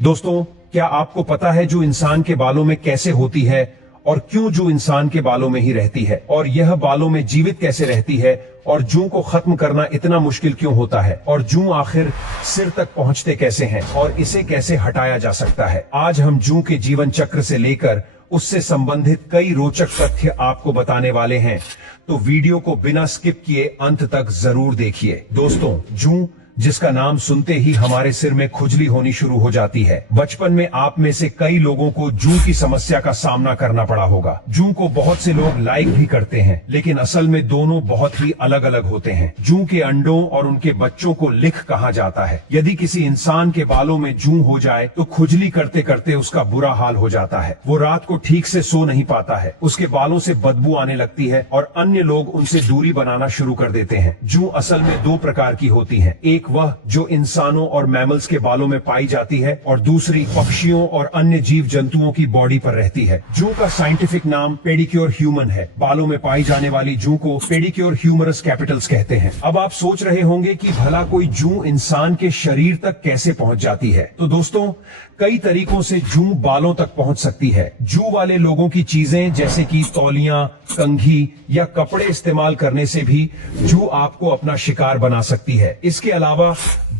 दोस्तों, क्या आपको पता है जूं इंसान के बालों में कैसे होती है और क्यों जूं इंसान के बालों में ही रहती है, और यह बालों में जीवित कैसे रहती है, और जूं को खत्म करना इतना मुश्किल क्यों होता है, और जूं आखिर सिर तक पहुंचते कैसे हैं और इसे कैसे हटाया जा सकता है। आज हम जूं के जीवन चक्र से लेकर उससे संबंधित कई रोचक तथ्य आपको बताने वाले हैं, तो वीडियो को बिना स्किप किए अंत तक जरूर देखिए। दोस्तों, जूं जिसका नाम सुनते ही हमारे सिर में खुजली होनी शुरू हो जाती है। बचपन में आप में से कई लोगों को जूं की समस्या का सामना करना पड़ा होगा। जूं को बहुत से लोग लाइक भी करते हैं, लेकिन असल में दोनों बहुत ही अलग अलग होते हैं। जूं के अंडों और उनके बच्चों को लिख कहा जाता है। यदि किसी इंसान के बालों में जूं हो जाए तो खुजली करते करते उसका बुरा हाल हो जाता है। वो रात को ठीक से सो नहीं पाता है, उसके बालों से बदबू आने लगती है और अन्य लोग उनसे दूरी बनाना शुरू कर देते हैं। जूं असल में दो प्रकार की होती है, एक वह जो इंसानों और मैमल्स के बालों में पाई जाती है और दूसरी पक्षियों और अन्य जीव जंतुओं की बॉडी पर रहती है। जूं का साइंटिफिक नाम पेडिक्योर ह्यूमन है। बालों में पाई जाने वाली जूं को पेडिक्योर ह्यूमरस कैपिटल्स कहते हैं। अब आप सोच रहे होंगे कि भला कोई जूं इंसान के शरीर तक कैसे पहुंच जाती है। तो दोस्तों, कई तरीकों से जूं बालों तक पहुंच सकती है। जूं वाले लोगों की चीजें जैसे कि तौलियां, कंघी या कपड़े इस्तेमाल करने से भी जूं आपको अपना शिकार बना सकती है। इसके अलावा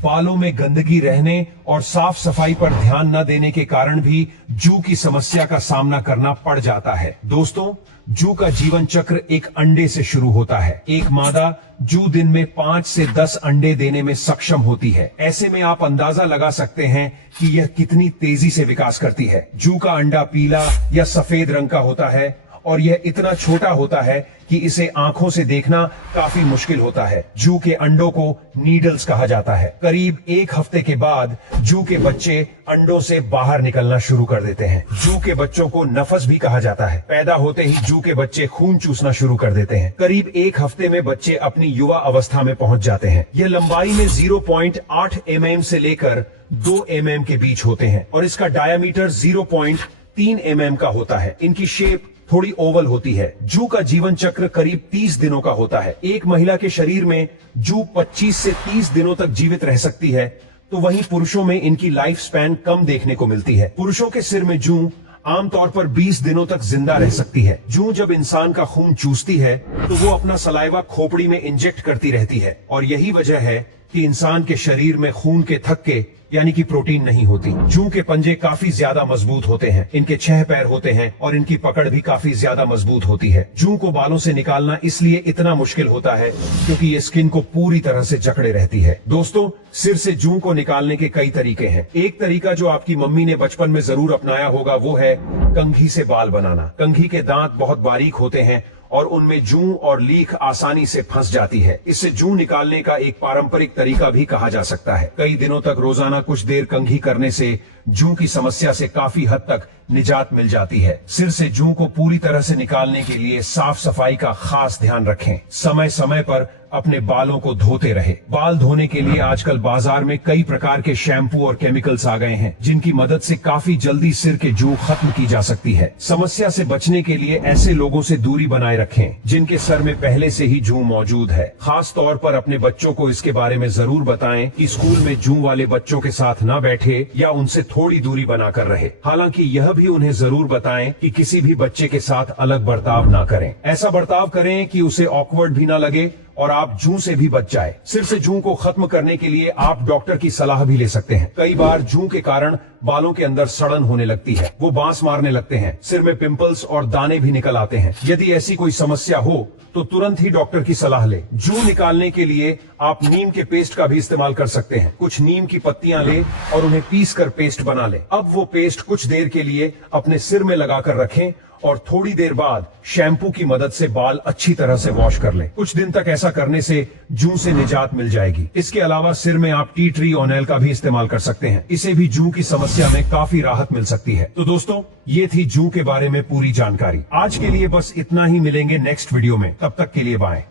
बालों में गंदगी रहने और साफ सफाई पर ध्यान न देने के कारण भी जूं की समस्या का सामना करना पड़ जाता है। दोस्तों, जूं का जीवन चक्र एक अंडे से शुरू होता है। एक मादा जूं दिन में 5 से 10 अंडे देने में सक्षम होती है। ऐसे में आप अंदाजा लगा सकते हैं कि यह कितनी तेजी से विकास करती है। जूं का अंडा पीला या सफेद रंग का होता है और यह इतना छोटा होता है कि इसे आंखों से देखना काफी मुश्किल होता है। जूं के अंडों को नीडल्स कहा जाता है। करीब 1 हफ्ते के बाद जूं के बच्चे अंडों से बाहर निकलना शुरू कर देते हैं। जूं के बच्चों को नफस भी कहा जाता है। पैदा होते ही जूं के बच्चे खून चूसना शुरू कर देते हैं। करीब 1 हफ्ते में बच्चे अपनी युवा अवस्था में पहुंच जाते हैं। यह लंबाई में 0.8 mm से लेकर 2 mm के बीच होते हैं और इसका डायामीटर 0.3 mm का होता है। इनकी शेप थोड़ी ओवल होती है। जूं का जीवन चक्र करीब 30 दिनों का होता है। एक महिला के शरीर में जूं 25 से 30 दिनों तक जीवित रह सकती है, तो वहीं पुरुषों में इनकी लाइफ स्पैन कम देखने को मिलती है। पुरुषों के सिर में जूं आमतौर पर 20 दिनों तक जिंदा रह सकती है। जूं जब इंसान का खून चूसती है तो वो अपना सलाइवा खोपड़ी में इंजेक्ट करती रहती है और यही वजह है कि इंसान के शरीर में खून के थक्के यानी कि प्रोटीन नहीं होती। जूं के पंजे काफी ज्यादा मजबूत होते हैं। इनके 6 पैर होते हैं और इनकी पकड़ भी काफी ज्यादा मजबूत होती है। जूं को बालों से निकालना इसलिए इतना मुश्किल होता है क्योंकि ये स्किन को पूरी तरह से जकड़े रहती है। दोस्तों, सिर से जूं को निकालने के कई तरीके हैं। एक तरीका जो आपकी मम्मी ने बचपन में जरूर अपनाया होगा वो है कंघी से बाल बनाना। कंघी के दांत बहुत बारीक होते हैं और उनमें जूं और लीख आसानी से फंस जाती है। इससे जूं निकालने का एक पारंपरिक तरीका भी कहा जा सकता है। कई दिनों तक रोजाना कुछ देर कंघी करने से जूं की समस्या से काफी हद तक निजात मिल जाती है। सिर से जूं को पूरी तरह से निकालने के लिए साफ सफाई का खास ध्यान रखें। समय समय पर अपने बालों को धोते रहे। बाल धोने के लिए आजकल बाजार में कई प्रकार के शैम्पू और केमिकल्स आ गए हैं, जिनकी मदद से काफी जल्दी सिर के जूं खत्म की जा सकती है। समस्या से बचने के लिए ऐसे लोगों से दूरी बनाए रखें जिनके सर में पहले से ही जूं मौजूद है। खास तौर पर अपने बच्चों को इसके बारे में जरूर बताएं कि स्कूल में जूं वाले बच्चों के साथ न बैठे या उनसे थोड़ी दूरी बनाकर रहे। हालांकि यह भी उन्हें जरूर बताएं कि किसी भी बच्चे के साथ अलग बर्ताव न करें। ऐसा बर्ताव करें कि उसे ऑकवर्ड भी न लगे और आप जूं से भी बच जाए। सिर से जूं को खत्म करने के लिए आप डॉक्टर की सलाह भी ले सकते हैं। कई बार जूं के कारण बालों के अंदर सड़न होने लगती है, वो बांस मारने लगते हैं, सिर में पिंपल्स और दाने भी निकल आते हैं। यदि ऐसी कोई समस्या हो तो तुरंत ही डॉक्टर की सलाह ले। जूं निकालने के लिए आप नीम के पेस्ट का भी इस्तेमाल कर सकते हैं। कुछ नीम की पत्तियां ले और उन्हें पीस कर पेस्ट बना ले। अब वो पेस्ट कुछ देर के लिए अपने सिर में लगाकर रखें और थोड़ी देर बाद शैम्पू की मदद से बाल अच्छी तरह से वॉश कर लें। कुछ दिन तक ऐसा करने से जूं से निजात मिल जाएगी। इसके अलावा सिर में आप टी ट्री ऑयल का भी इस्तेमाल कर सकते हैं। इसे भी जूं की समस्या में काफी राहत मिल सकती है। तो दोस्तों, ये थी जूं के बारे में पूरी जानकारी। आज के लिए बस इतना ही। मिलेंगे नेक्स्ट वीडियो में, तब तक के लिए बाय।